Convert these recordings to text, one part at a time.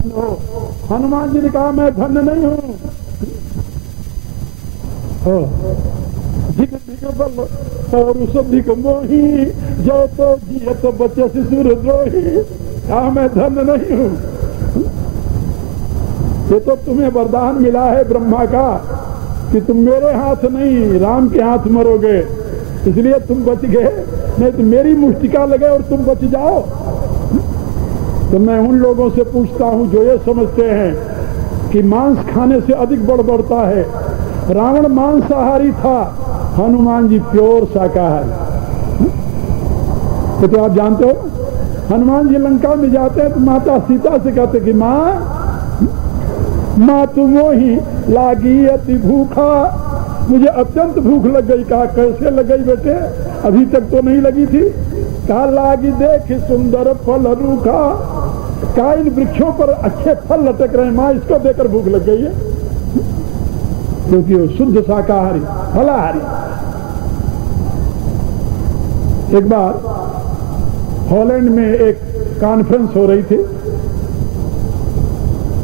हनुमान जी ने कहा मैं धन्य नहीं हूं। पौरुषधिक मोही जो तो जिय तो बच्चे शिशुर द्रोही। कहा मैं धन्य नहीं हूं। ये तो तुम्हें वरदान मिला है ब्रह्मा का कि तुम मेरे हाथ नहीं राम के हाथ मरोगे, इसलिए तुम बच गए, नहीं तो मेरी मुष्टिका लगे और तुम बच जाओ। तो मैं उन लोगों से पूछता हूं जो ये समझते हैं कि मांस खाने से अधिक बढ़ बढ़ता है। रावण मांसाहारी था, हनुमान जी प्योर शाकाहारी। तो आप जानते हो हनुमान जी लंका में जाते हैं तो माता सीता से कहते कि माँ तुम ही लागी अति भूखा, मुझे अत्यंत भूख लग गई। कहा कैसे लग गई बेटे, अभी तक तो नहीं लगी थी। कहा लागी देख सुंदर फल रूखा, कहा इन वृक्षों पर अच्छे फल लटक रहे हैं माँ, इसको देकर भूख लग गई है। क्योंकि वो शुद्ध शाकाहारी फलाहारी। एक बार हॉलैंड में एक कॉन्फ्रेंस हो रही थी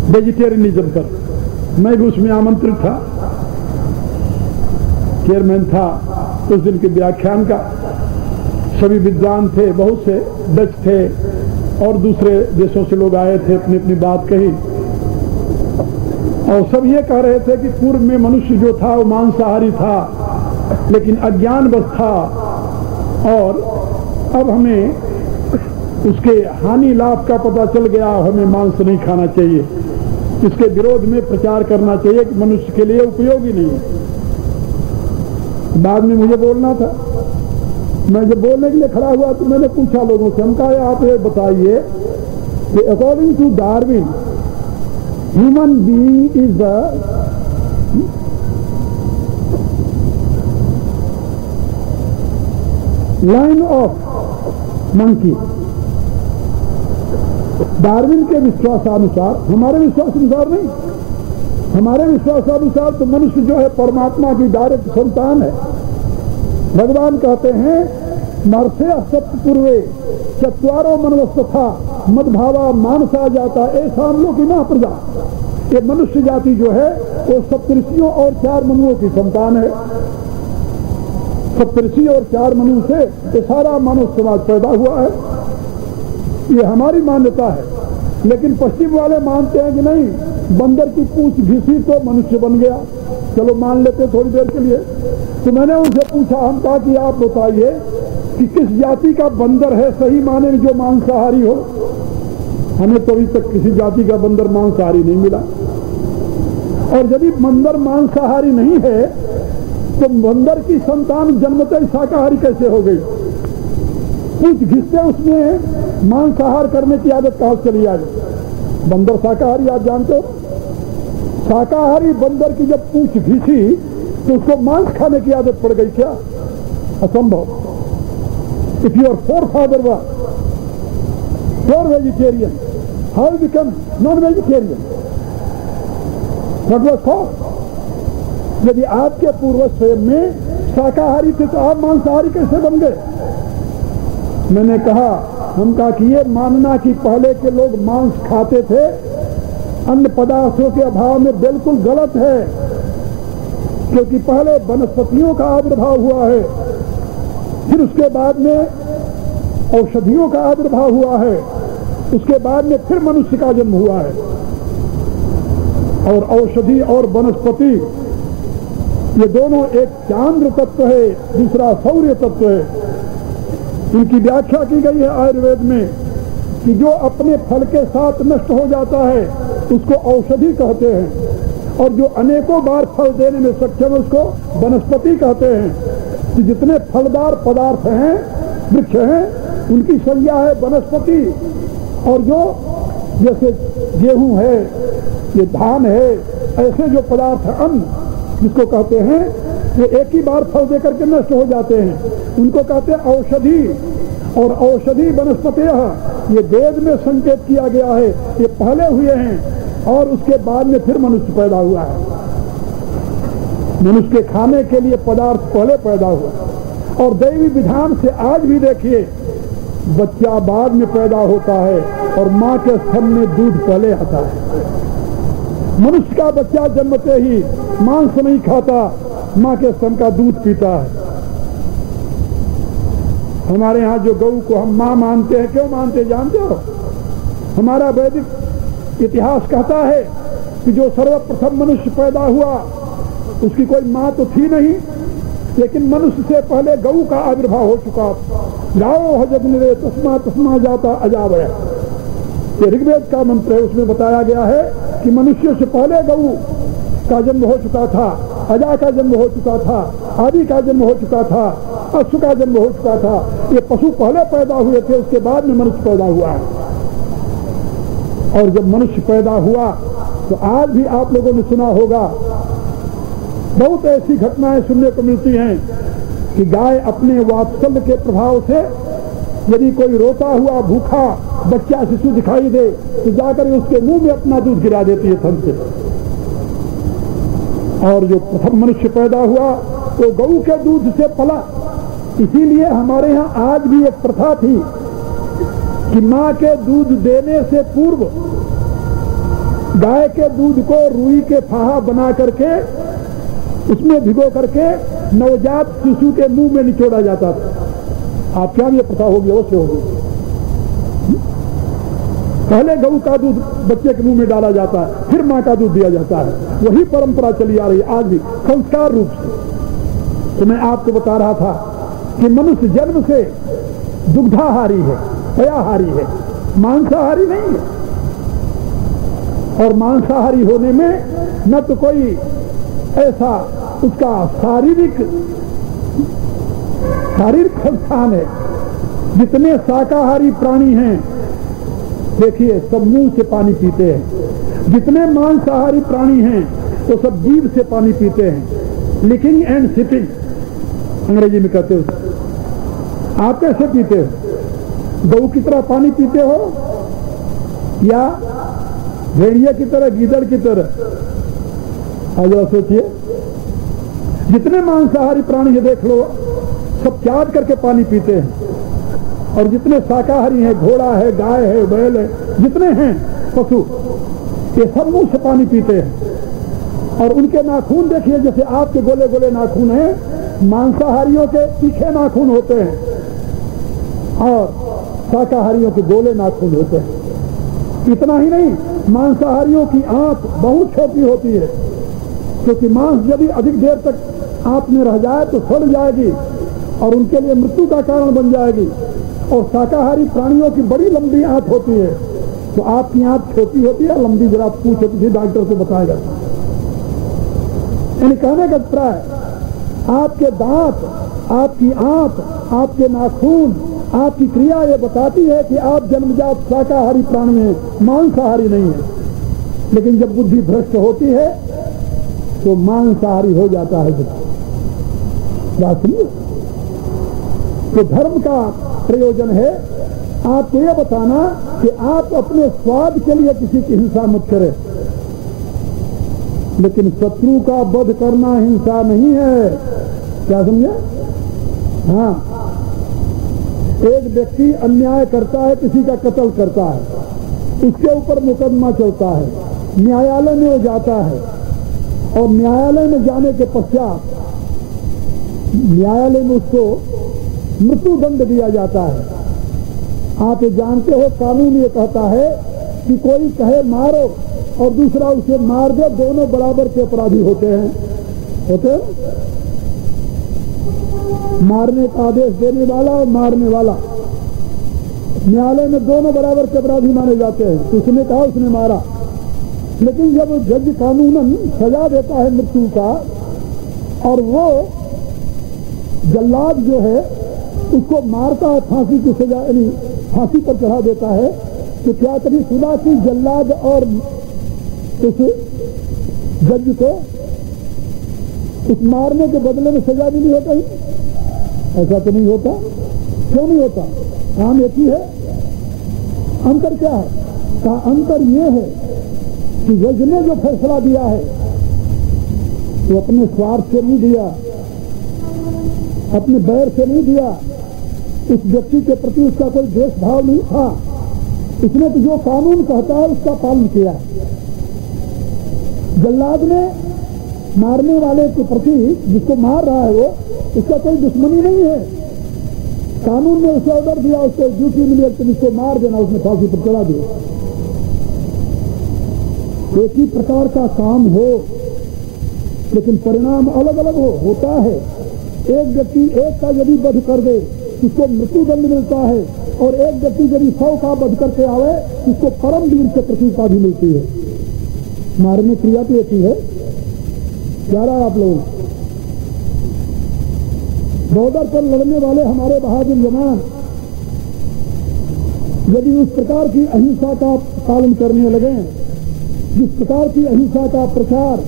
वेजिटेरियनिज्म पर, मैं भी उसमें आमंत्रित था, चेयरमैन था उस दिन के व्याख्यान का। सभी विद्वान थे, बहुत से डच थे और दूसरे देशों से लोग आए थे, अपनी अपनी बात कही और सब ये कह रहे थे कि पूर्व में मनुष्य जो था वो मांसाहारी था, लेकिन अज्ञानवश था और अब हमें उसके हानि लाभ का पता चल गया, हमें मांस नहीं खाना चाहिए, इसके विरोध में प्रचार करना चाहिए कि मनुष्य के लिए उपयोगी नहीं है। बाद में मुझे बोलना था, मैं जब बोलने के लिए खड़ा हुआ तो मैंने पूछा लोगों से, हम कहा आप ये बताइए कि according to Darwin human being is the line of monkey. Darwin के विश्वासानुसार, हमारे विश्वासानुसार नहीं, हमारे विश्वासानुसार तो मनुष्य जो है परमात्मा की डायरेक्ट संतान है। भगवान कहते हैं नरसे सत्य पूर्वे चत्वारो मनवस्तथा मदभावा मानसा जाता ऐसा हम लोग की ना प्रजा। ये मनुष्य जाति जो है वो सप्तऋषियों और 4 मनुओं की संतान है। सप्तऋषि और 4 मनु से ये सारा मानव समाज पैदा हुआ है, ये हमारी मान्यता है। लेकिन पश्चिम वाले मानते हैं कि नहीं, बंदर की पूंछ घिसी तो मनुष्य बन गया। चलो मान लेते थोड़ी देर के लिए। तो मैंने उनसे पूछा, हम कहा कि आप बताइए कि किस जाति का बंदर है सही माने में जो मांसाहारी हो। हमें तो अभी तक किसी जाति का बंदर मांसाहारी नहीं मिला। और यदि बंदर मांसाहारी नहीं है तो बंदर की संतान जन्मतः ही शाकाहारी कैसे हो गई? पूंछ घिसते उसमें मांसाहार करने की आदत कहां चली आ गई? बंदर शाकाहारी आप जानते हो? शाकाहारी बंदर की जब पूंछ घिसी तो उसको मांस खाने की आदत पड़ गई क्या? असंभव। If your forefather were pure vegetarian, how become non vegetarian? What was caused? यदि आपके पूर्वज स्वयं में शाकाहारी थे तो आप मांसाहारी कैसे बन गए? मैंने कहा, हम कहा कि ये मानना कि पहले के लोग मांस खाते थे अन्य पदार्थों के अभाव में बिल्कुल गलत है, क्योंकि पहले वनस्पतियों का आविर्भाव हुआ है, फिर उसके बाद में औषधियों का आविर्भाव हुआ है, उसके बाद में फिर मनुष्य का जन्म हुआ है। और औषधि और वनस्पति ये दोनों, एक चांद्र तत्व है, दूसरा सौर्य तत्व है। इनकी व्याख्या की गई है आयुर्वेद में कि जो अपने फल के साथ नष्ट हो जाता है उसको औषधि कहते हैं, और जो अनेकों बार फल देने में सक्षम है उसको वनस्पति कहते हैं। तो जितने फलदार पदार्थ हैं, वृक्ष हैं, उनकी संज्ञा है वनस्पति। और जो जैसे गेहूं है, ये धान है, ऐसे जो पदार्थ है अन्न जिसको कहते हैं, वो एक ही बार फल देकर के नष्ट हो जाते हैं, उनको कहते हैं औषधि। और औषधि वनस्पति ये वेद में संकेत किया गया है, ये पहले हुए हैं और उसके बाद में फिर मनुष्य पैदा हुआ है। मनुष्य के खाने के लिए पदार्थ पहले पैदा हुआ। और दैवी विधान से आज भी देखिए बच्चा बाद में पैदा होता है और मां के स्तन में दूध पहले आता है। मनुष्य का बच्चा जन्मते ही मांस नहीं खाता, मां के स्तन का दूध पीता है। हमारे यहाँ जो गऊ को हम मां मानते हैं, क्यों मानते हैं जानते हो? हमारा वैदिक इतिहास कहता है कि जो सर्वप्रथम मनुष्य पैदा हुआ उसकी कोई मां तो थी नहीं, लेकिन मनुष्य से पहले गऊ का आविर्भाव हो चुका। गाओ हजग्निरे तस्मा तस्मा जाता अजावय, ये ऋग्वेद का मंत्र है। उसमें बताया गया है कि मनुष्य से पहले गऊ का जन्म हो चुका था, अजा का जन्म हो चुका था, आदि का जन्म हो चुका था, अश्व का जन्म हो चुका था। ये पशु पहले पैदा हुए थे, उसके बाद में मनुष्य पैदा हुआ है। और जब मनुष्य पैदा हुआ तो आज भी आप लोगों ने सुना होगा, बहुत ऐसी घटनाएं सुनने को मिलती हैं कि गाय अपने वात्सल्य के प्रभाव से यदि कोई रोता हुआ भूखा बच्चा शिशु दिखाई दे तो जाकर उसके मुंह में अपना दूध गिरा देती है थन से। और जो प्रथम मनुष्य पैदा हुआ तो गऊ के दूध से पला। इसीलिए हमारे यहाँ आज भी एक प्रथा थी कि मां के दूध देने से पूर्व गाय के दूध को रुई के फाहा बना करके उसमें भिगो करके नवजात शिशु के मुंह में निचोड़ा जाता था। आप क्या ये प्रथा होगी? अवश्य होगी। पहले गऊ का दूध बच्चे के मुंह में डाला जाता है, फिर मां का दूध दिया जाता है। वही परंपरा चली आ रही है आज भी संस्कार रूप से। तो मैं आपको बता रहा था कि मनुष्य जन्म से दुग्धाहारी है, पयाहारी है, मांसाहारी नहीं है। और मांसाहारी होने में न तो कोई ऐसा उसका शारीरिक संस्थान है। जितने शाकाहारी प्राणी हैं देखिए सब मुंह से पानी पीते हैं, जितने मांसाहारी प्राणी हैं तो सब जीभ से पानी पीते हैं। लिकिंग एंड सिपिंग अंग्रेजी में कहते हो। आप कैसे पीते हो? गऊ की तरह पानी पीते हो या भेड़िया की तरह, गीदड़ की तरह? आज सोचिए, जितने मांसाहारी प्राणी है देख लो सब चाट करके पानी पीते हैं, और जितने शाकाहारी हैं, घोड़ा है, गाय है, बैल है, जितने हैं पशु, ये सब मुंह से पानी पीते हैं। और उनके नाखून देखिए, जैसे आपके गोले गोले नाखून हैं, मांसाहारियों के तीखे नाखून होते हैं और शाकाहारियों के गोले नाखून होते हैं। इतना ही नहीं, मांसाहारियों की आंख बहुत छोटी होती है, क्योंकि मांस यदि अधिक देर तक आंख में रह जाए तो सड़ जाएगी और उनके लिए मृत्यु का कारण बन जाएगी। और शाकाहारी प्राणियों की बड़ी लंबी आंख होती है। तो आपकी आंख छोटी होती है, लंबी जरा पूछे किसी डॉक्टर से बताएगा। यानी कहने का अभिप्राय, आपके दांत, आपकी आंख, आपके नाखून, आपकी क्रिया ये बताती है कि आप जन्मजात शाकाहारी प्राणी हैं, मांसाहारी नहीं है। लेकिन जब बुद्धि भ्रष्ट होती है तो मांसाहारी हो जाता है। बात सुनिए, तो धर्म का प्रयोजन है आपको यह बताना कि आप अपने स्वाद के लिए किसी की हिंसा मत करें, लेकिन शत्रु का वध करना हिंसा नहीं है। क्या समझे? हाँ, एक व्यक्ति अन्याय करता है, किसी का कत्ल करता है, उसके ऊपर मुकदमा चलता है, न्यायालय में वो जाता है और न्यायालय में जाने के पश्चात न्यायालय में उसको मृत्यु दंड दिया जाता है। आप जानते हो कानून ये कहता है कि कोई कहे मारो और दूसरा उसे मार दे, दोनों बराबर के अपराधी होते हैं। मारने का आदेश देने वाला और मारने वाला, न्यायालय में दोनों बराबर के अपराधी माने जाते हैं। उसने कहा उसने मारा, लेकिन जब जज कानूनन सजा देता है मृत्यु का और वो जल्लाद जो है उसको मारता है, फांसी की सजा यानी फांसी पर चढ़ा देता है, तो क्या कभी सुना कि जल्लाद और उस जज को उस मारने के बदले में सजा भी नहीं होता ही? ऐसा तो नहीं होता। क्यों नहीं होता? काम एक ही है। अंतर क्या है? का अंतर ये है कि जज ने जो फैसला दिया है तो अपने स्वार्थ से नहीं दिया, अपने बैर से नहीं दिया, उस व्यक्ति के प्रति उसका कोई द्वेष भाव नहीं था। उसने तो जो कानून कहता है उसका पालन किया। जल्लाद ने मारने वाले के प्रति, जिसको मार रहा है वो, उसका कोई दुश्मनी नहीं है। कानून ने उसे ऑर्डर दिया, उसको ड्यूटी मिली, तुम इसको मार देना, उसने फांसी पर चढ़ा दिया। एक ही प्रकार का काम हो लेकिन परिणाम अलग अलग होता है। एक व्यक्ति एक का यदि वध कर दे उसको मृत्युदंड मिलता है, और एक व्यक्ति यदि 100 का वध करके आवे उसको परमवीर से प्रति उपाधि मिलती है। मारने क्रिया तो एक ही है। क्या रहा आप लोग? बॉर्डर पर लड़ने वाले हमारे बहादुर जवान यदि उस प्रकार की अहिंसा का पालन करने लगे, जिस प्रकार की अहिंसा का प्रचार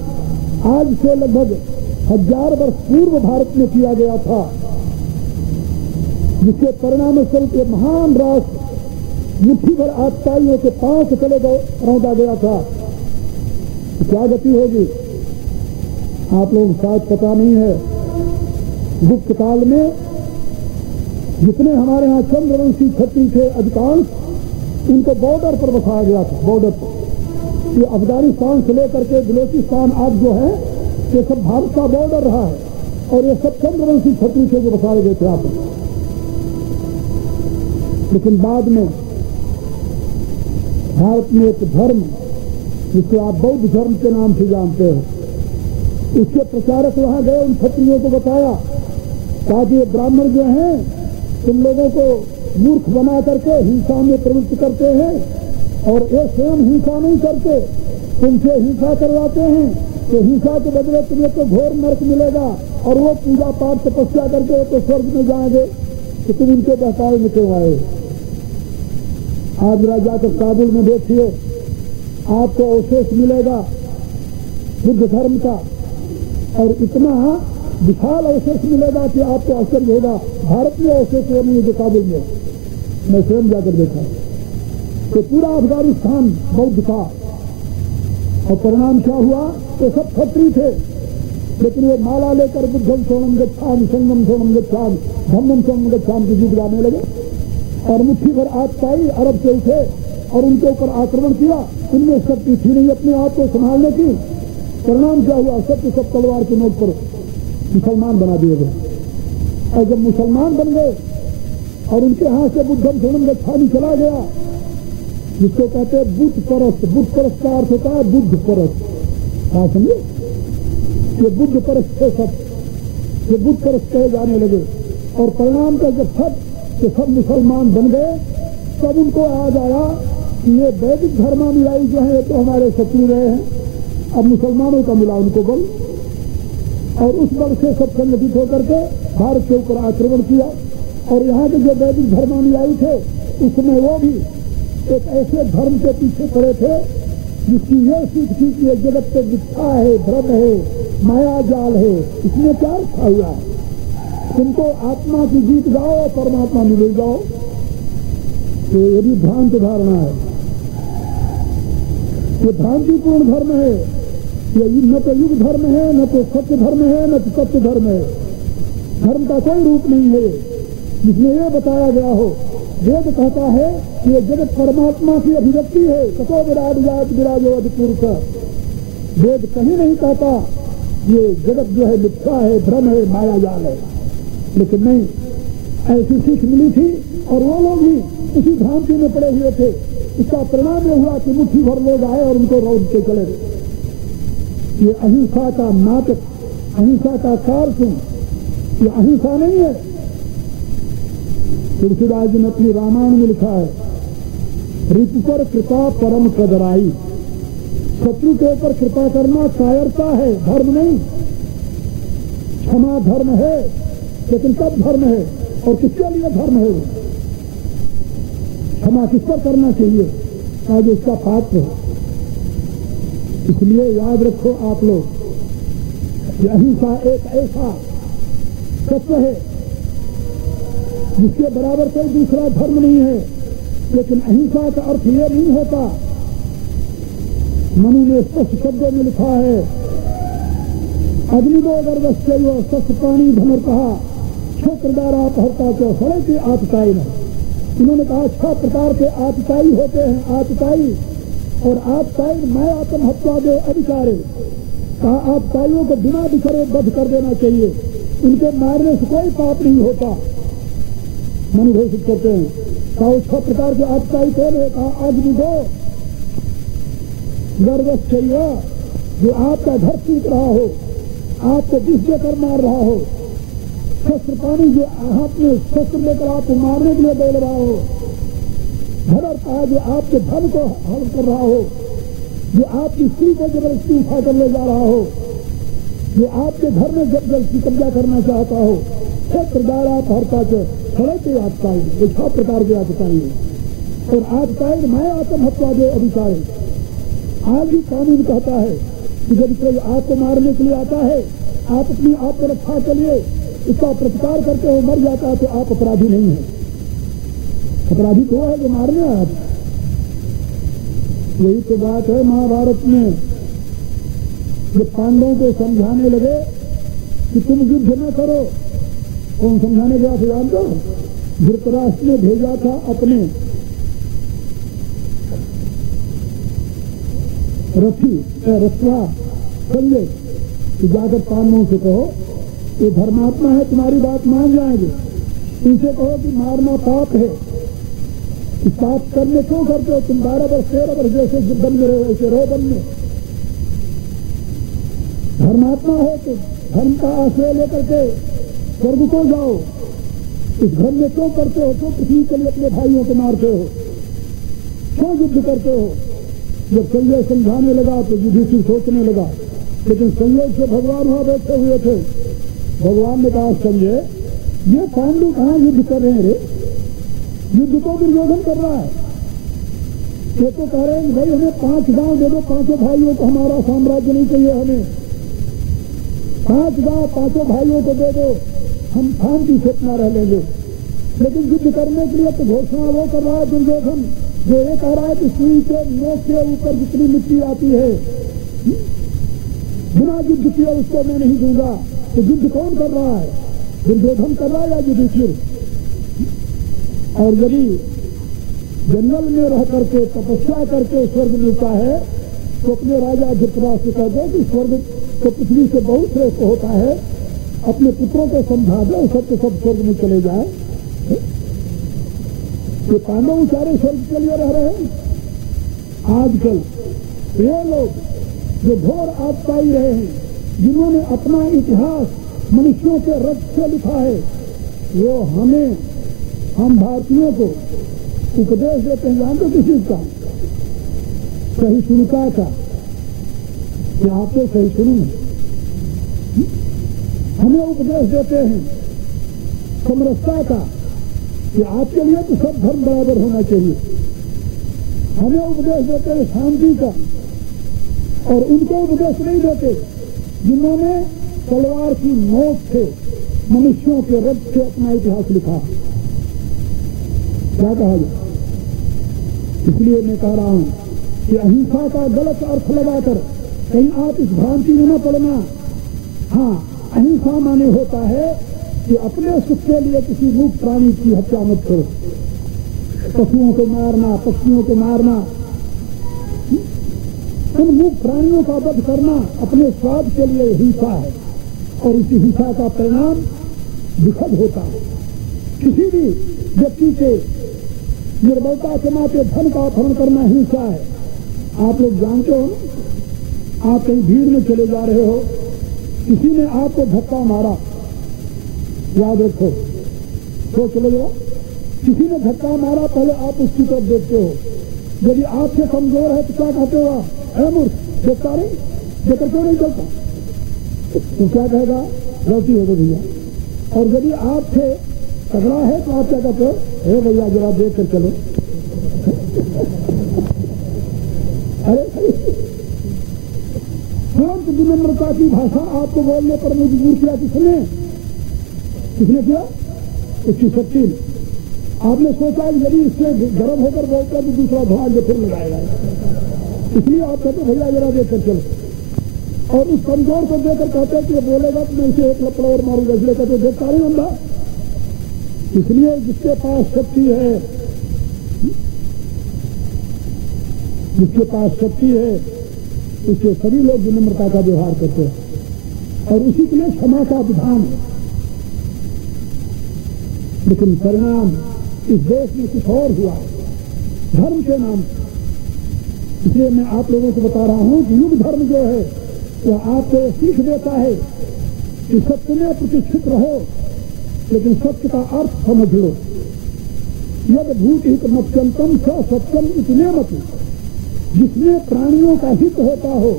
आज से लगभग 1000 वर्ष पूर्व भारत में किया गया था, जिसके परिणाम स्वरूप ये महान राष्ट्र मुट्ठी भर आतताइयों के पांव से चले रौंदा गया था, तो क्या गति होगी? आप लोग शायद पता नहीं है, गुप्त काल में जितने हमारे यहाँ चंद्रवंशी क्षत्रिय थे अधिकांश उनको बॉर्डर पर बसाया गया था। बॉर्डर पर ये अफगानिस्तान से लेकर के बलोचिस्तान आज जो है ये सब भारत का बॉर्डर रहा है, और ये सब चंद्रवंशी क्षत्रिय थे जो बसाए गए थे आप। लेकिन बाद में भारत में एक धर्म जिसको आप बौद्ध धर्म के नाम से जानते हैं, उसके प्रचारक वहां गए, उन क्षत्रियों को बताया ताकि ये ब्राह्मण जो हैं तुम लोगों को मूर्ख बना करके हिंसा में प्रवृत्त करते हैं, और ये स्वयं हिंसा नहीं करते, तुमसे हिंसा करवाते हैं, तो हिंसा के बदले तुम्हें तो घोर नरक मिलेगा, और वो पूजा पाठ तपस्या करके तो स्वर्ग में जाएंगे, तो तुम उनके बहकावे में क्यों आए? आज जाकर काबुल में देखिए, आपको अवशेष मिलेगा बुद्ध धर्म का, और इतना विशाल अवशेष मिलेगा कि आपको आश्चर्य होगा। भारत में अवशेष वो नहीं है जो काबुल में, मैं स्वयं जाकर देखा, तो पूरा अफगानिस्तान बौद्ध था। और परिणाम क्या हुआ? तो सब क्षत्रिय थे, लेकिन वो माला लेकर बुद्धम शरणम गच्छामि, संगम शरणम गच्छामि, धम्मम शरणम गच्छामि की गीत गाने लगे, और मुट्ठी भर आतताई अरब से उठे और उनके ऊपर आक्रमण किया। उनमें शक्ति थी नहीं अपने आप को संभालने की। परिणाम क्या हुआ? सब तलवार के नोक पर मुसलमान बना दिए गए, और जब मुसलमान बन गए और उनके हाथ से बुद्धम शरणम गच्छामि चला गया, जिसको कहते हैं बुद्ध परस्त। बुद्ध परस्त का अर्थ होता है बुद्ध परस्त। हाँ समझे? ये बुद्ध परस्त थे सब, ये बुद्ध परस्त कहे जाने लगे, और परिणाम का जब सब मुसलमान बन गए, तब उनको याद आया कि ये वैदिक धर्मानुयायी जो है ये तो हमारे शत्रु रहे हैं, अब मुसलमानों का मिला उनको बल, और उस बल से सब संगठित होकर के भारत के ऊपर आक्रमण किया। और यहाँ के जो वैदिक धर्मानुयायी थे उसमें वो भी एक ऐसे धर्म के पीछे पड़े थे जिसकी ये सीख थी कि ये जगत पे मिथ्या है, भ्रम है, माया जाल है। इसमें क्या रखा हुआ है? तुमको आत्मा की गीत गाओ और परमात्मा में ले जाओ। तो ये भी भ्रांत धारणा है, ये भ्रांतिपूर्ण धर्म है। ये न तो युग धर्म है, न तो सत्य धर्म है, न तो सत्य धर्म है। धर्म का कोई रूप नहीं है जिसमें ये बताया गया हो। वेद कहता है कि ये जगत परमात्मा की अभिव्यक्ति है। ततो विराट जात विराजो अधिपुरुष। वेद कहीं नहीं कहता ये जगत जो है मिथ्या है, भ्रम है, माया जाल है। लेकिन नहीं, ऐसी सीख मिली थी और वो लोग भी उसी भ्रांति में पड़े हुए थे। इसका परिणाम यह हुआ कि मुट्ठी भर लोग आए और उनको रौंद के चले गए। ये अहिंसा का नाटक, अहिंसा का कार्यक्रम, ये अहिंसा नहीं है। तुलसीदास जी ने अपनी रामायण में लिखा है, ऋतु पर कृपा परम कदराई। शत्रु के ऊपर कृपा करना कायरता है, धर्म नहीं। क्षमा धर्म है, लेकिन कब धर्म है और किसके लिए धर्म है? क्षमा किस पर करना चाहिए? आज इसका पात्र है। इसलिए याद रखो आप लोग, कि अहिंसा एक ऐसा तत्व है जिसके बराबर कोई दूसरा धर्म नहीं है। लेकिन अहिंसा का अर्थ यह नहीं होता, मनु ने स्पष्ट शब्दों में लिखा है, अग्निदो गर्भश्चैव शस्त्र प्राणी धनुर्तः क्षेत्रदार अपहरता के सड़े के आतताई न। उन्होंने कहा 6 प्रकार के आतताई होते हैं। आतताई और आतताई मैं आत्महत्या दे अधिकारे। कहा आतताइयों को बिना बिखरे बध कर देना चाहिए, उनके मारने से कोई पाप नहीं होता, मन घोषित करते हैं। कहा 6 प्रकार के आतताई कौन है? कहा अग्नि दो गर्वस चाहिए, जो आपका घर पीट रहा हो, आपको विष देकर मार रहा हो, शस्त्र पानी जो हाथ में शस्त्र लेकर आपको मारने के लिए बोल रहा हो, धड़कता है जो आपके धन को हल कर रहा हो, जो आपकी स्त्री को जबरदस्ती उठा कर ले जा रहा हो, जो आपके घर में जबरदस्ती कब्जा करना चाहता हो, क्षेत्रदार अपहरता के सड़क के आतताई। ये 6 प्रकार के आतताई है। और आतताई मैं आत्महत्या दे अधिकारी। आज भी कानून कहता है कि जब कोई आपको मारने के लिए आता है, आप अपनी आत्मरक्षा के लिए उसका प्रतिकार करते हो, मर जाता है, तो आप अपराधी नहीं है। अपराधी तो है जो मारने आया था। यही तो बात है महाभारत में, जो पांडवों को समझाने लगे कि तुम युद्ध न करो। कौन समझाने गया था जानते हो? धृतराष्ट्र ने भेजा था अपने रथवा संजय कि जाकर पांडवों से कहो ये धर्मात्मा है, तुम्हारी बात मान जाएंगे। उनसे कहो कि मारना पाप है, इस पाप करने क्यों करते हो? तुम 12 वर्ष 13 वर्ष जैसे बन में रहो, ऐसे रहो बन में। धर्मात्मा हो तो धर्म का आश्रय लेकर के स्वर्ग को जाओ। इस धर्म में क्यों करते हो? क्यों पृथ्वी के लिए अपने भाइयों को मारते हो? क्यों युद्ध करते हो? जब संजय समझाने लगा तो युधिष्ठिर सोचने लगा, लेकिन संजय से भगवान वहां बैठे हुए थे। भगवान ने कहा संजय, ये पांडु कहां युद्ध कर रहे हैं रे? युद्ध को दुर्योधन कर रहा है। ये तो कह रहे हैं भाई हमें 5 गांव दे दो, 5 भाइयों को, हमारा साम्राज्य नहीं चाहिए हमें। 5 गांव 5 भाइयों को दे दो, हम शांति से अपना रह लेंगे। लेकिन युद्ध करने के लिए तो घोषणा वो कर रहा है दुर्योधन, जो ये कह रहा है कि सुई के नोक के ऊपर जितनी मिट्टी आती है बिना युद्ध किए उसको मैं नहीं दूंगा। तो युद्ध कौन कर रहा है? दुर्योधन कर रहा है या युधिष्ठिर? और यदि जंगल में रह करके तपस्या करके स्वर्ग मिलता है तो अपने राजा धृतराष्ट्र कह दो कि स्वर्ग तो पृथ्वी से बहुत श्रेष्ठ होता है, अपने पुत्रों को समझा दो, सब के सब स्वर्ग में चले जाए। ये पांडव सारे स्वर्ग के लिए रह रहे हैं। आजकल ये लोग जो घोर आतताई रहे हैं, जिन्होंने अपना इतिहास मनुष्यों के रक्त से लिखा है, वो हमें, हम भारतीयों को उपदेश देते हैं। जानते किसी का? सहिष्णुता का, कि आप तो सहिष्णु हैं। हमें उपदेश देते हैं समरसता का, कि आपके लिए तो सब धर्म बराबर होना चाहिए। हमें उपदेश देते हैं शांति का, और उनको उपदेश नहीं देते जिन्होंने तलवार की नोक से मनुष्यों के रक्त से अपना इतिहास लिखा। क्या कहा जाए? इसलिए मैं कह रहा हूं कि अहिंसा का गलत अर्थ लगाकर कहीं आप इस भ्रांति में न पड़ना। हाँ, अहिंसा माने होता है कि अपने सुख के लिए किसी मूक प्राणी की हत्या मत करो। पशुओं को मारना, पक्षियों को मारना, उन मूक प्राणियों का वध करना अपने स्वाद के लिए हिंसा है, और इसी हिंसा का परिणाम विखद होता है। किसी भी व्यक्ति के निर्बलता के नाते धन का अपहरण करना हिंसा है। आप लोग जानते हो, आप कहीं भीड़ में चले जा रहे हो, किसी ने आपको धक्का मारा, याद रखो, सोच लो जरा, किसी ने धक्का मारा, पहले आप उसकी तरफ देखते हो। यदि आपसे कमजोर है तो क्या कहते हो? आप मूर्ख, देखता नहीं, देखकर क्यों नहीं चलता? तो क्या कहेगा? गलती हो गई भैया। और यदि आपसे तगड़ा है तो आप क्या कहते हो? हे भैया जरा देख कर चलो। अरे तुरंत विनम्रता की भाषा आपको बोलने पर मजबूर किया किसने? किसने किया? इसकी शक्ति। आपने सोचा यदि इससे गर्म होकर बोलता तो दूसरा ध्यान जो फिर लगाएगा, इसलिए आप कहते भैया जरा देख कर चलो। और उस कमजोर को देकर कहते कि ये बोलेगा तो मैं इसे एक लपड़ा और मारूंगा, इसलिए कहते देखता नहीं बंदा, इसलिए जिसके पास शक्ति है, जिसके पास शक्ति है, उसके सभी लोग विनम्रता का व्यवहार करते हैं और उसी के लिए क्षमा का विधान है। लेकिन परिणाम इस देश में कुछ और हुआ धर्म के नाम। इसलिए मैं आप लोगों को बता रहा हूं कि युग धर्म जो है वह आपको सीख देता है कि सत्य में प्रतिष्ठित रहो, लेकिन सत्य का अर्थ समझ लो। यद भूत मत्यंतम स सत्यम इतने मत, जिसमें प्राणियों का हित होता हो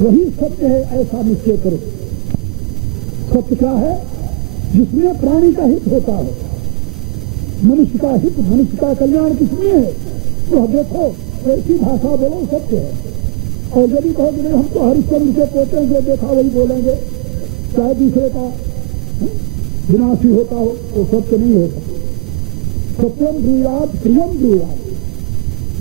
वही सत्य है, ऐसा निश्चय करो। सत्य क्या है? जिसमें प्राणी का हित होता हो। मनुष्य का हित, मनुष्य का कल्याण किसमें है? तो देखो, ऐसी भाषा बोलो सत्य है। और यदि कहो कि नहीं हम तो हरिश्चंद्र के पोते हैं, जो देखा वही बोलेंगे, चाहे दूसरे का विनाश ही होता हो, तो सत्य नहीं होता। सत्यम ब्रूयात प्रियम ब्रूयात,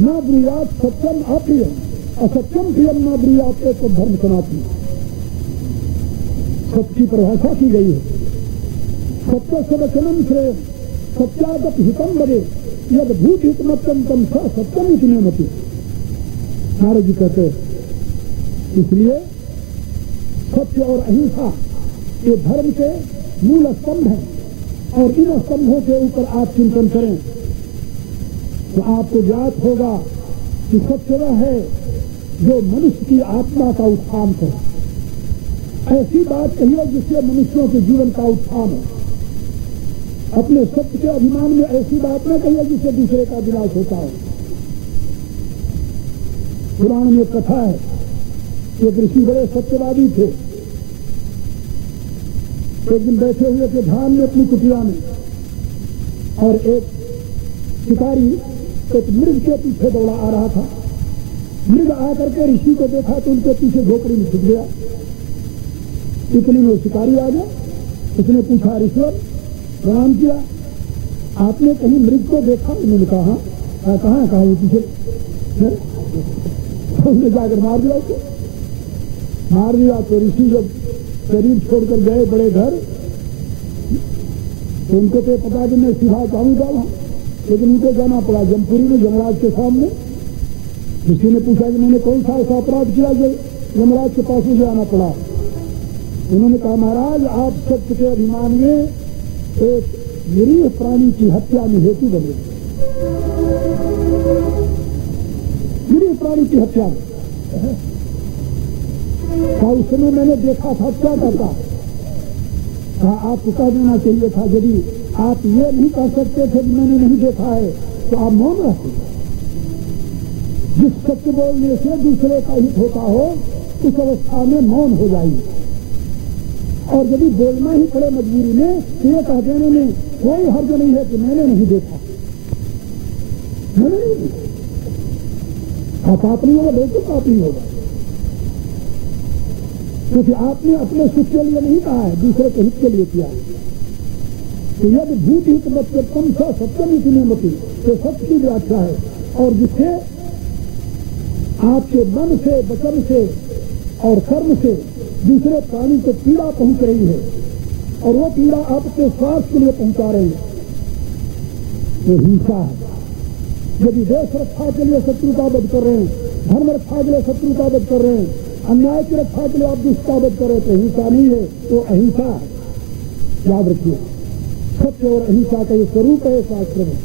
न ब्रूयात सत्यम अप्रियम, असत्यम प्रियम न ब्रूयात, तो धर्म सनातन। सत्य की परिभाषा की गई है। सत्य से वचनम श्रेय सत्यागत हितम बने, यद भूत हितमत्यम तम स सत्यम इतने मति। नारद जी कहते हैं इसलिए सत्य और अहिंसा ये धर्म के मूल स्तंभ हैं और इन स्तंभों के ऊपर आप चिंतन करें तो आपको ज्ञात होगा कि सत्य वह है जो मनुष्य की आत्मा का उत्थान करे। ऐसी बात कहिए जिससे मनुष्यों के जीवन का उत्थान हो। अपने सत्य के अभिमान में ऐसी बात न कहिए जिससे दूसरे का विनाश होता हो। पुराण में कथा है, एक ऋषि बड़े सत्यवादी थे। एक दिन बैठे हुए थे ध्यान में अपनी कुटिया में, और एक शिकारी एक मृग के पीछे दौड़ा आ रहा था। मृग आकर के ऋषि को देखा तो उनके पीछे झोपड़ी में छुप गया। इतने में शिकारी आ गया। उसने पूछा, ऋषिवर प्रणाम किया, आपने कहीं मृग को देखा? उन्होंने कहा कहाँ कहा ये पीछे। उसने जाकर मार दिया उसको। मार दिया तो ऋषि जब शरीर छोड़कर गए बड़े घर, तो उनको तो पता कि मैं सीधा जाऊंगा वहां, लेकिन उनको जाना पड़ा जमपुरी में यमराज के सामने। ऋषि ने पूछा कि मैंने कौन सा ऐसा अपराध किया जो यमराज के पास मुझे आना पड़ा? उन्होंने कहा, महाराज आप सत्य के अभिमान में एक निरीह प्राणी की हत्या में हेतु बने। निरीह प्राणी की हत्या में उस समय मैंने देखा था, क्या करता? कहा आपको कह देना चाहिए था। यदि आप ये नहीं कह सकते थे कि मैंने नहीं देखा है तो आप मौन रहते। जिस सत्य बोलने से दूसरे का हित होता हो उस अवस्था में मौन हो जाइए। और यदि बोलना ही पड़े मजबूरी में तो ये कह देने में कोई हर्ज नहीं है कि मैंने नहीं देखा, मैंने नहीं देखा। पाप नहीं होगा, बिल्कुल पाप नहीं होगा, क्योंकि आपने अपने सुख के लिए नहीं कहा है, दूसरे के हित के लिए किया है। तो यदि भूत हित मत्यम स सत्यम इतने मति, तो सत्य की व्याख्या है। और जिससे आपके मन से, वचन से और कर्म से दूसरे प्राणी को पीड़ा पहुंच रही है और वो पीड़ा आप अपने स्वास्थ्य के लिए पहुंचा रहे हैं, तो हिंसा है। यदि देश रक्षा के लिए शत्रु का वध कर रहे हैं, धर्म रक्षा के लिए शत्रु का वध कर रहे हैं, अन्याय की रक्षा के लिए आप दुष्ट का वध कर रहे हैं, तो हिंसा नहीं है, तो अहिंसा है। याद रखिए, सत्य और अहिंसा का ये स्वरूप है शास्त्र में।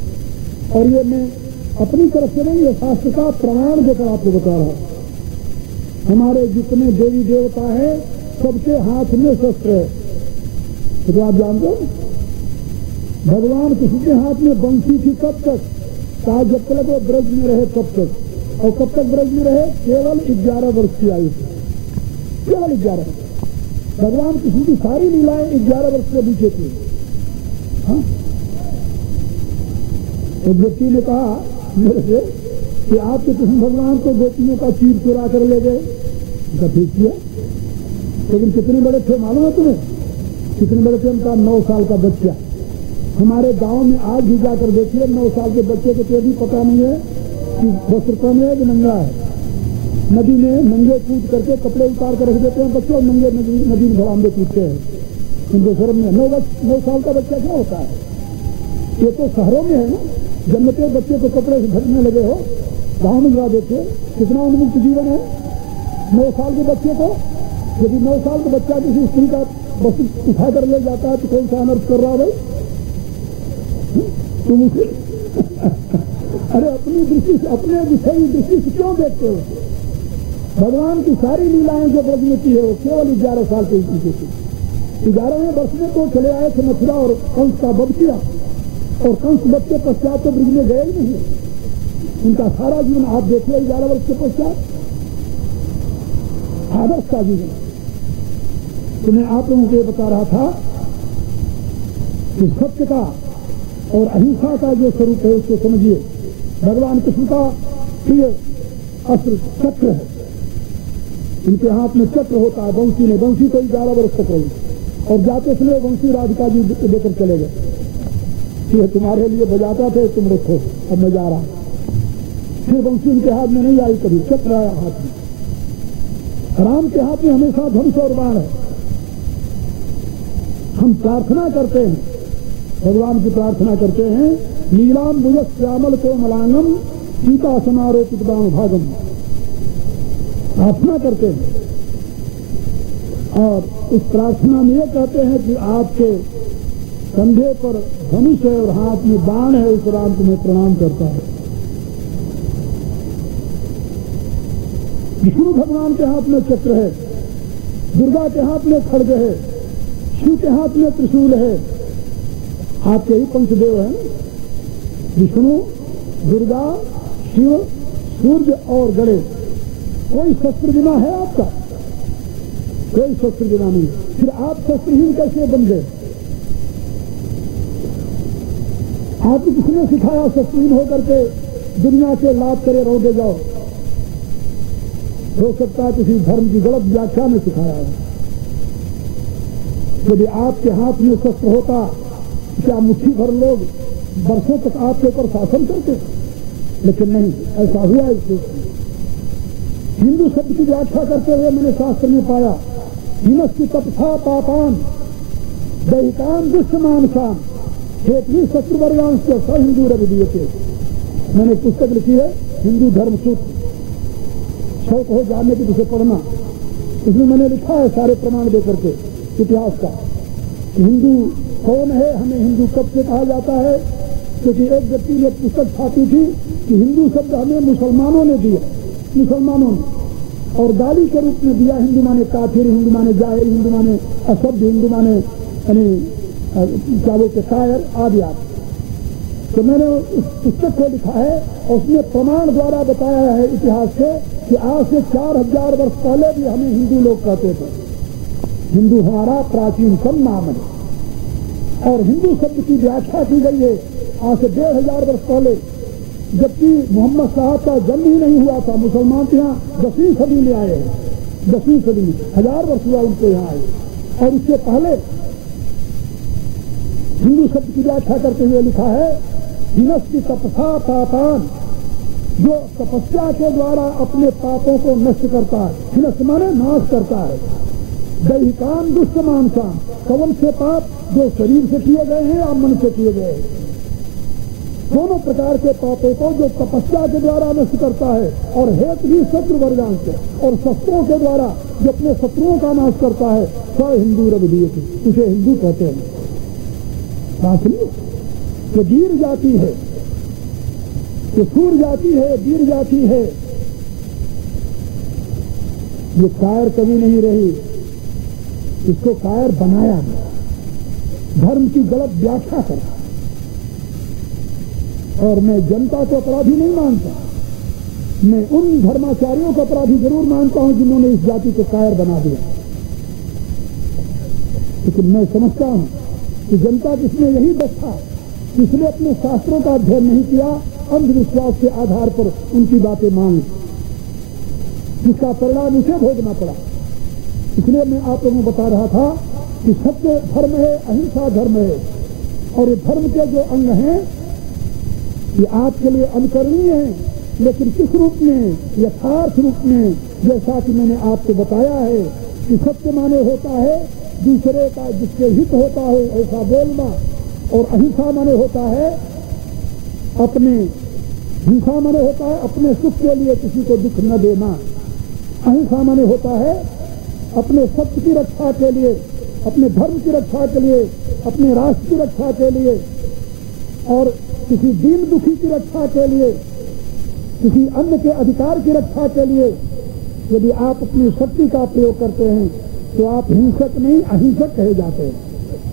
और ये मैं अपनी तरफ से नहीं, ये शास्त्र का प्रमाण देकर आपको बता रहा हूं। हमारे जितने देवी देवता है सबके हाथ में शस्त्र है, तो आप जानते हो भगवान किसी के हाथ में बंसी थी कब तक? कहा जब तक वो ब्रज में रहे तब तक। और कब तक ब्रज में रहे? केवल 11 वर्ष की आयु थी, केवल 11। भगवान किसी की सारी लीलाएं 11 वर्ष के पीछे थी। हाँ? एक व्यक्ति ने कहा मेरे से कि आपके कृष्ण भगवान को गोपियों का चीर चुरा कर ले गए। ठीक किया, लेकिन कितने बड़े थे मालूम है तुम्हें? कितने बड़े थे? उनका 9 साल का बच्चा। हमारे गांव में आज भी जाकर देखिए, 9 साल के बच्चे को तो भी पता नहीं है कि वस्त्र कम है कि नंगा है। नदी में नंगे कूद करके कपड़े उतार कर रख देते हैं बच्चों, नंगे नदी में धड़ाम में कूदते हैं। उनको शर्म में 9 साल का बच्चा क्या होता है? ये तो शहरों में है ना, जन्मते बच्चे को कपड़े से ढकने लगे हो। गाँव में जा देखिए कितना उन्मुक्त जीवन है 9 साल के बच्चे को। यदि 9 साल का बच्चा किसी स्त्री का बस उठा कर ले जाता है तो कौन सा अनर्थ कर रहा है भाई? तुम उसे अरे अपनी दृष्टि से, अपने विषय की दृष्टि से क्यों देखते हो? भगवान की सारी लीलाएं जो ब्रज में की है वो केवल 11 साल के की थी। 11वें वर्ष में तो चले आए थे मथुरा और कंस का वध किया, और कंस वध के पश्चात तो ब्रज में गए ही नहीं। उनका सारा जीवन आप देखिए 11 वर्ष के पश्चात आदर्श का जीवन। तो मैं आप लोगों को ये बता रहा था कि सत्य का और अहिंसा का जो स्वरूप है उसको समझिए। भगवान कृष्ण का प्रिय अस्त्र चक्र है। इनके हाथ में चक्र होता है, बंसी में। बंसी तो 11 वर्ष तक रही, और जाते समय बंसी राधिका जी लेकर चले गए कि तुम्हारे लिए बजाता थे, तुम रखो, अब मैं जा रहा। फिर बंसी उनके हाथ में नहीं आई, कभी चक्र आया हाथ में। राम के हाथ में हमेशा धनुष और बाण है। हम प्रार्थना करते हैं, भगवान की प्रार्थना करते हैं, नीलाम भुज श्यामल को मलांगम सीता समारोपित बाम भागम, प्रार्थना करते हैं। और उस प्रार्थना में ये कहते हैं कि आपके कंधे पर धनुष है और हाथ में बाण है, उस राम को मैं प्रणाम करता हूं। विष्णु भगवान के हाथ में चक्र है, दुर्गा के हाथ में खड्ग है, शिव के हाथ में त्रिशूल है। आपके ही पंचदेव हैं, विष्णु, दुर्गा, शिव, सूर्य और गणेश। कोई शस्त्र बिना है आपका? कोई शस्त्र बिना नहीं। फिर आप शस्त्रहीन कैसे बन गए? आपको किसने सिखाया शस्त्रहीन होकर के दुनिया के लाभ करे रहोगे जाओ? हो सकता है किसी धर्म की गलत व्याख्या में सिखाया है। यदि आपके हाथ में शस्त्र होता, क्या मुट्ठी भर लोग वर्षों तक आपके ऊपर शासन करते? लेकिन नहीं, ऐसा हुआ। इससे हिंदू शब्द की व्याख्या करते हुए मैंने शास्त्र में पाया, हिनस्ति तपथा पापान दैहिकान दुष्मानसान हेतु शत्रुवर्यांश के स हिंदू रविदीयते। मैंने पुस्तक लिखी है हिंदू धर्म सूत्र, शौक हो जानने की जिसे पढ़ना। इसमें मैंने लिखा है सारे प्रमाण देकर के इतिहास का, हिंदू कौन है, हमें हिंदू कब से कहा जाता है। क्योंकि एक व्यक्ति ने पुस्तक छापी थी कि हिंदू शब्द हमें मुसलमानों ने दिया, मुसलमानों ने, और गाली के रूप में दिया। हिंदू माने काफिर, हिंदू माने जाहिर, हिंदू माने असभ्य, हिंदू माने क्या बोलते कायर आदि आदि। तो मैंने उस पुस्तक को लिखा है और उसमें प्रमाण द्वारा बताया है इतिहास से कि आज से 4000 वर्ष पहले भी हमें हिंदू लोग कहते थे। हिंदू हमारा प्राचीनतम नाम है। और हिंदू शब्द की व्याख्या की गई है आज से 1500 वर्ष पहले, जबकि मोहम्मद साहब का जन्म ही नहीं हुआ था। मुसलमान तो यहाँ 10वीं सदी में आए हैं, 10वीं सदी में 1000 वर्ष हुआ उनको यहाँ आए। और उससे पहले हिंदू शब्द की व्याख्या करते हुए लिखा है, हिनस्ति तपथा पापान, जो तपस्या के द्वारा अपने पापों को नष्ट करता है। हिनस्त माने नाश करता है। दैहिकान दुष्ट मानसान, कौन से पाप? जो शरीर से किए गए हैं या मन से किए गए हैं। दोनों प्रकार के पापों को जो तपस्या के द्वारा नष्ट करता है, और हेतु भी शत्रु वर्गान से, और शस्त्रों के द्वारा जो अपने शत्रुओं का नाश करता है, स हिंदू रविदीयते, उसे हिंदू कहते हैं। जो वीर जाति है, जो सूर जाति है, वीर जाति है, ये कायर कभी नहीं रही। इसको कायर बनाया गया, धर्म की गलत व्याख्या करता। और मैं जनता को अपराधी नहीं मानता, मैं उन धर्माचार्यों को अपराधी जरूर मानता हूं जिन्होंने इस जाति को कायर बना दिया। लेकिन मैं समझता हूं कि जनता जिसमें यही बस था, इसने अपने शास्त्रों का अध्ययन नहीं किया, अंधविश्वास के आधार पर उनकी बातें मान ली, जिसका परिणाम उसे भोगना पड़ा। इसलिए मैं आप लोगों को बता रहा था कि सत्य धर्म है, अहिंसा धर्म है, और ये धर्म के जो अंग हैं ये आपके लिए अनुकरणीय है। लेकिन किस रूप में? यथार्थ रूप में। जैसा कि मैंने आपको बताया है कि सत्य माने होता है दूसरे का जिसके हित होता है ऐसा बोलना। और अहिंसा माने होता है अपने सुख के लिए किसी को दुख न देना। अहिंसा माने होता है अपने सत्य की रक्षा के लिए, अपने धर्म की रक्षा के लिए, अपने राष्ट्र की रक्षा के लिए और किसी दीन दुखी की रक्षा के लिए, किसी अन्य के अधिकार की रक्षा के लिए यदि आप अपनी शक्ति का प्रयोग करते हैं तो आप हिंसक नहीं अहिंसक कहे जाते हैं।